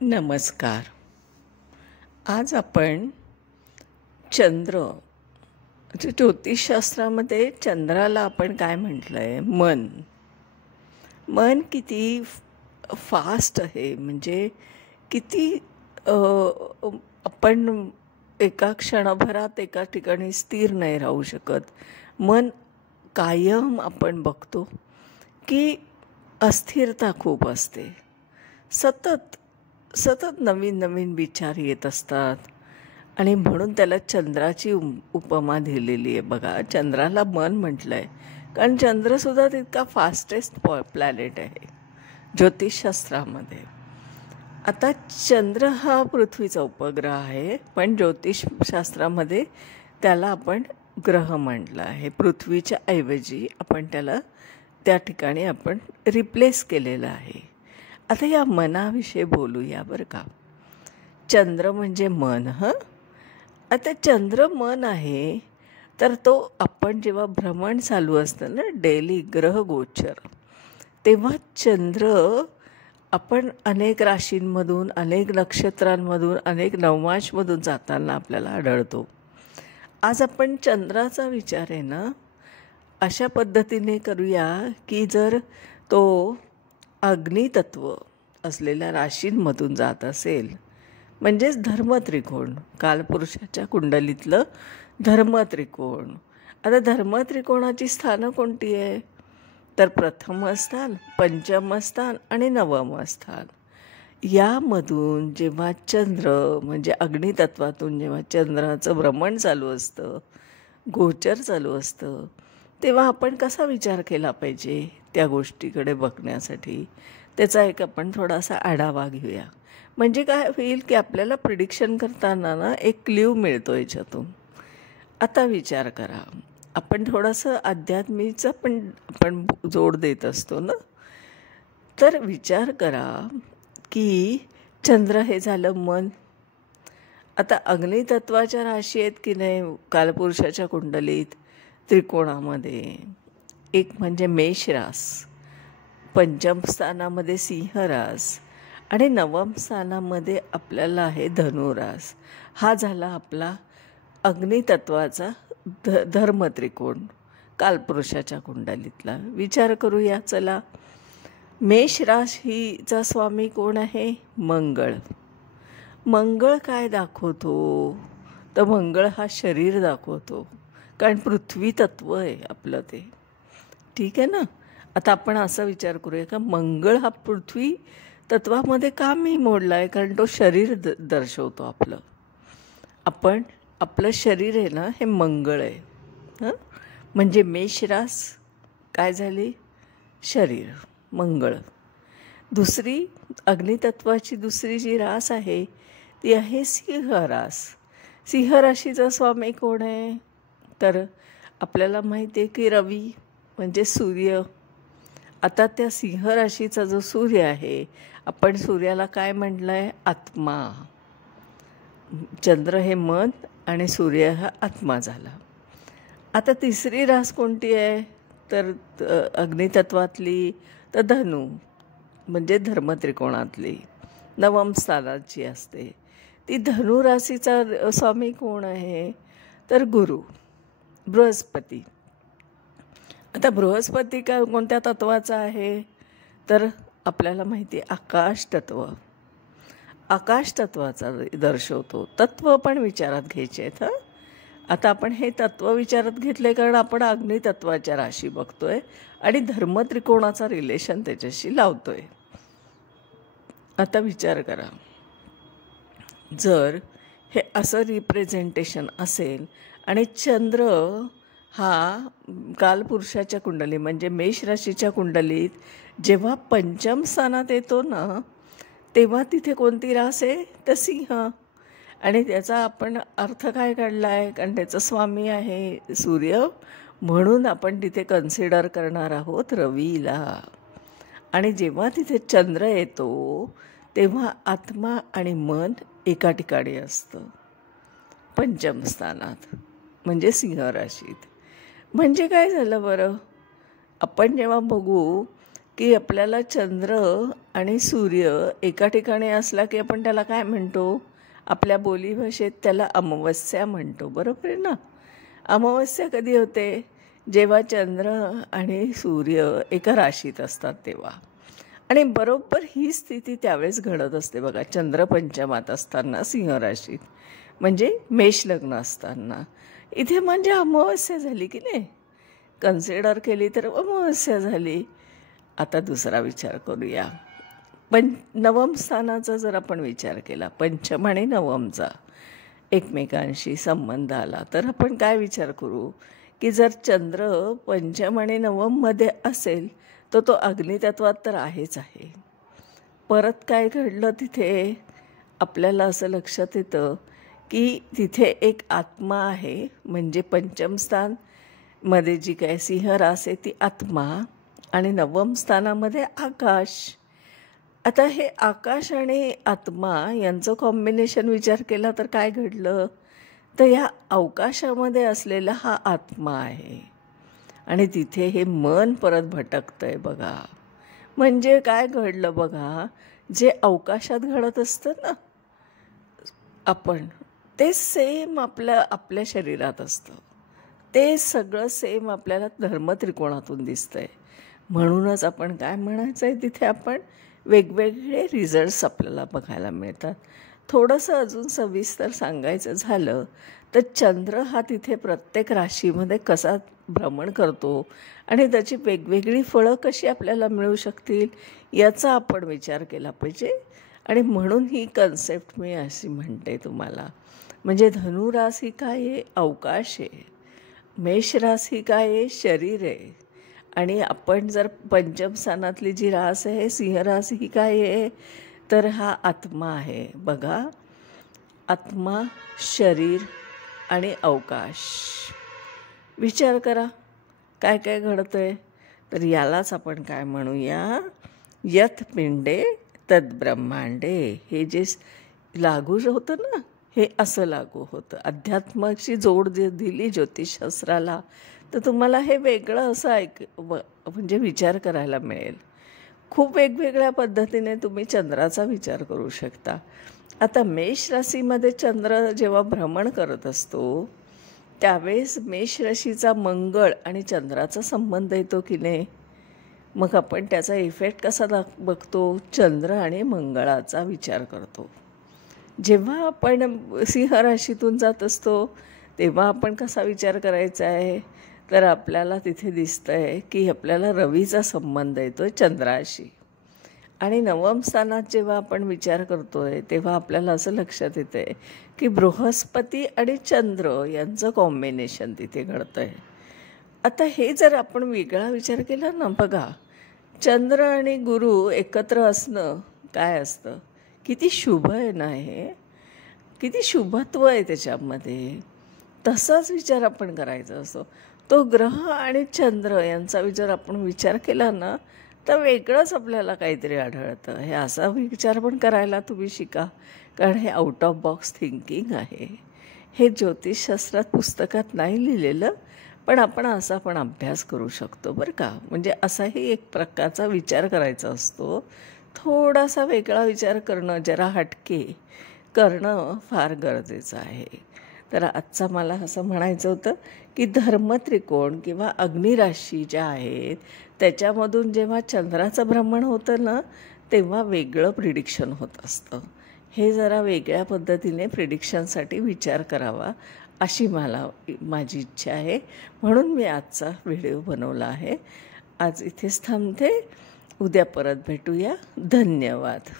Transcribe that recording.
नमस्कार. आज आपण चंद्र ज्योतिषशास्त्रामध्ये चंद्राला आपण काय म्हटलं आहे, मन. मन किती फास्ट आहे, म्हणजे किती अ, आपण एका क्षणभरात एका ठिकाणी स्थिर नाही राहू शकत. मन कायम आपण बघतो की अस्थिरता खूप असते. सतत सतत नवीन नवीन विचार येत असतात आणि म्हणून त्याला चंद्राची उपमा दिलेली आहे. बघा, चंद्राला मन म्हटलं आहे कारण चंद्रसुद्धा तितका फास्टेस्ट प्लॅनेट आहे ज्योतिषशास्त्रामध्ये. आता चंद्र हा पृथ्वीचा उपग्रह आहे, पण ज्योतिषशास्त्रामध्ये त्याला आपण ग्रह म्हटलं आहे. पृथ्वीच्या ऐवजी आपण त्याला त्या ठिकाणी आपण रिप्लेस केलेलं आहे. आता या मनाविषयी बोलूया बरं का. चंद्र म्हणजे मन. आता चंद्र मन आहे, तर तो आपण जेव्हा भ्रमण चालू असतं ना डेली ग्रहगोचर, तेव्हा चंद्र आपण अनेक राशींमधून, अनेक नक्षत्रांमधून, अनेक नवमाशमधून जाताना आपल्याला आढळतो. आज आपण चंद्राचा विचार आहे ना अशा पद्धतीने करूया की जर तो अग्नितत्व असलेल्या राशींमधून जात असेल, म्हणजेच धर्मत्रिकोण, कालपुरुषाच्या कुंडलीतलं धर्मत्रिकोण. आता धर्मत्रिकोणाची स्थानं कोणती आहे, तर प्रथम स्थान, पंचम स्थान आणि नवम स्थान. यामधून जेव्हा चंद्र म्हणजे अग्नितत्वातून जेव्हा चंद्राचं भ्रमण चालू असतं, गोचर चालू असतं, तेव्हा आपण कसा विचार केला पाहिजे त्या गोष्टीकडे बघण्यासाठी त्याचा एक आपण थोडासा आढावा घेऊया. म्हणजे काय होईल की आपल्याला प्रिडिक्शन करताना ना एक क्ल्यू मिळतो याच्यातून. आता विचार करा, आपण थोडंसं अध्यात्मीचं पण आपण जोड देत असतो ना, तर विचार करा की चंद्र हे झालं मन. आता अग्नितत्वाच्या राशी आहेत की नाही कालपुरुषाच्या कुंडलीत त्रिकोणामध्ये. एक म्हणजे मेषरास, पंचम स्थानामध्ये सिंहरास आणि नवम स्थानामध्ये आपल्याला आहे धनुरास. हा झाला आपला अग्नितत्वाचा धर्मत्रिकोण कालपुरुषाच्या कुंडलीतला. विचार करूया चला. मेष राशीचा स्वामी कोण आहे, मंगळ. मंगळ काय दाखवतो, तर मंगळ हा शरीर दाखवतो, कारण पृथ्वी तत्व आहे आपलं ते. ठीक आहे ना. आता आपण असा विचार करूया का मंगळ हा पृथ्वी तत्वामध्ये का मी मोडला आहे, कारण तो शरीर दर्शवतो आपलं. आपलं शरीर आहे ना हे मंगळ आहे. म्हणजे मेषरास काय झाली, शरीर, मंगळ. दुसरी अग्नितत्वाची दुसरी जी रास आहे ती आहे सिंहरास. सिंहराशीचा स्वामी कोण आहे, तर आपल्याला माहिती आहे की रवी म्हणजे सूर्य. आता त्या सिंह राशीचा जो सूर्य आहे, आपण सूर्याला काय म्हटलं आहे, आत्मा. चंद्र हे मन आणि सूर्य हा आत्मा झाला. आता तिसरी रास कोणती आहे, तर अग्नितत्वातली तर धनु म्हणजे धर्मत्रिकोणातली नवम स्थानाची असते ती. धनु राशीचा स्वामी कोण आहे, तर गुरु, बृहस्पती. आता बृहस्पती कोणत्या तत्वाचा आहे, तर आपल्याला माहिती आहे आकाश तत्व. आकाश तत्वाचा दर्शवतो. तत्व पण विचारात घ्यायचे आहेत. आता आपण हे तत्व विचारात घेतले कारण आपण अग्नितत्वाच्या राशी बघतोय आणि धर्मत्रिकोणाचा रिलेशन त्याच्याशी लावतोय. आता विचार करा, जर हे असं रिप्रेझेंटेशन असेल आणि चंद्र हा कालपुरुषाच्या कुंडली म्हणजे मेष राशीच्या कुंडलीत जेव्हा पंचम स्थानात येतो ना, तेव्हा तिथे कोणती रास आहे, तर सिंह. आणि त्याचा आपण अर्थ काय काढला आहे, कारण त्याचा स्वामी आहे सूर्य, म्हणून आपण तिथे कन्सिडर करणार आहोत रवीला. आणि जेव्हा तिथे चंद्र येतो तेव्हा आत्मा आणि मन एका ठिकाणी असतं, पंचम स्थानात म्हणजे सिंह राशीत. म्हणजे काय झालं बरं, आपण जेव्हा बघू की आपल्याला चंद्र आणि सूर्य एका ठिकाणी असला की आपण त्याला काय म्हणतो, आपल्या बोलीभाषेत त्याला अमावस्या म्हणतो, बरोबर आहे ना. अमावस्या कधी होते, जेव्हा चंद्र आणि सूर्य एका राशीत असतात तेव्हा. आणि बरोबर ही स्थिती त्यावेळेस घडत असते बघा, चंद्र पंचमात असताना सिंह राशीत, म्हणजे मेष लग्न असताना. इथे म्हणजे अमावस्या झाली की नाही, कन्सिडर केली तर अमावस्या झाली. आता दुसरा विचार करूया. नवम स्थानाचा जर आपण विचार केला, पंचम आणि नवमचा एकमेकांशी संबंध आला, तर आपण काय विचार करू की जर चंद्र पंचम आणि नवममध्ये असेल तर तो अग्नितत्वात तर आहेच आहे. परत काय घडलं तिथे, आपल्याला असं लक्षात येतं की तिथे एक आत्मा आहे, म्हणजे पंचम स्थान मध्ये जी काय सिंह रास आहे ती आत्मा, आणि नवम स्थानामध्ये आकाश. आता हे आकाश आणि आत्मा यांचं कॉम्बिनेशन विचार केला तर काय घडलं, तर या अवकाशामध्ये असलेला हा आत्मा आहे आणि तिथे हे मन परत भटकतंय बघा. म्हणजे काय घडलं बघा, जे अवकाशात घडत असतं ना आपण, ते सेम आपल्या शरीरात असतं, ते सगळं सेम आपल्याला धर्मत्रिकोणातून दिसतंय. म्हणूनच आपण काय म्हणायचं आहे, तिथे आपण वेगवेगळे रिझल्ट्स आपल्याला बघायला मिळतात. थोडंसं अजून सविस्तर सांगायचं झालं तर चंद्र हा तिथे प्रत्येक राशीमध्ये कसा भ्रमण करतो आणि त्याची वेगवेगळी फळं कशी आपल्याला मिळू शकतील याचा आपण विचार केला पाहिजे. आणि म्हणून ही कन्सेप्ट मी अशी म्हणते तुम्हाला. म्हणजे धनुरास ही काय आहे, अवकाश आहे. मेष रास ही काय आहे, शरीर आहे. आणि आपण जर पंचम स्थानातली जी रास आहे सिंह रास ही काय आहे, तर हा आत्मा आहे बघा. आत्मा, शरीर आणि अवकाश. विचार करा काय काय घडतं आहे. तर यालाच आपण काय म्हणूया, यत पिंडे तद ब्रह्मांडे. हे जे लागू होतं ना, हे असं लागू होतं. अध्यात्माची जोड जे दिली ज्योतिषशास्त्राला, तर तुम्हाला हे वेगळं असं म्हणजे विचार करायला मिळेल. खूप वेगवेगळ्या पद्धतीने तुम्ही चंद्राचा विचार करू शकता. आता मेष राशीमध्ये चंद्र जेव्हा भ्रमण करत असतो त्यावेळेस मेष राशीचा मंगळ आणि चंद्राचा संबंध येतो की नाही. मग आपण त्याचा इफेक्ट कसा बघतो, चंद्र आणि मंगळाचा विचार करतो. जेव्हा आपण सिंह राशीतून जात असतो तेव्हा आपण कसा विचार करायचा आहे, तर आपल्याला तिथे दिसतं आहे की आपल्याला रवीचा संबंध येतो चंद्राशी. आणि नवम स्थानात जेव्हा आपण विचार करतो आहे तेव्हा आपल्याला असं लक्षात येतं आहे की बृहस्पती आणि चंद्र यांचं कॉम्बिनेशन तिथे घडतं आहे. आता हे जर आपण वेगळा विचार केला ना बघा, चंद्र आणि गुरु एकत्र असणं काय असतं, किती शुभ आहे ना, हे किती शुभत्व आहे त्याच्यामध्ये. तसाच विचार आपण करायचा असतो. तो ग्रह आणि चंद्र यांचा जर आपण विचार केला ना तर वेगळंच आपल्याला काहीतरी आढळतं. हे असा विचार पण करायला तुम्ही शिका, कारण हे आउट ऑफ बॉक्स थिंकिंग आहे. हे ज्योतिषशास्त्रात पुस्तकात नाही लिहिलेलं, पण आपण असा पण अभ्यास करू शकतो बरं का. म्हणजे असाही एक प्रकारचा विचार करायचा असतो. थोडासा वेगळा विचार करणं, जरा हटके करणं फार गरजेचं आहे. तर आजचा मला असं म्हणायचं होतं की धर्मत्रिकोण किंवा अग्निराशी ज्या आहेत त्याच्यामधून जेव्हा चंद्राचं भ्रमण होतं ना तेव्हा वेगळं प्रिडिक्शन होत असतं. हे जरा वेगळ्या पद्धतीने प्रिडिक्शनसाठी विचार करावा अशी माझी इच्छा आहे. म्हणून मी आजचा व्हिडिओ बनवला आहे. आज इथेच थांबते. उद्या परत भेटूया. धन्यवाद.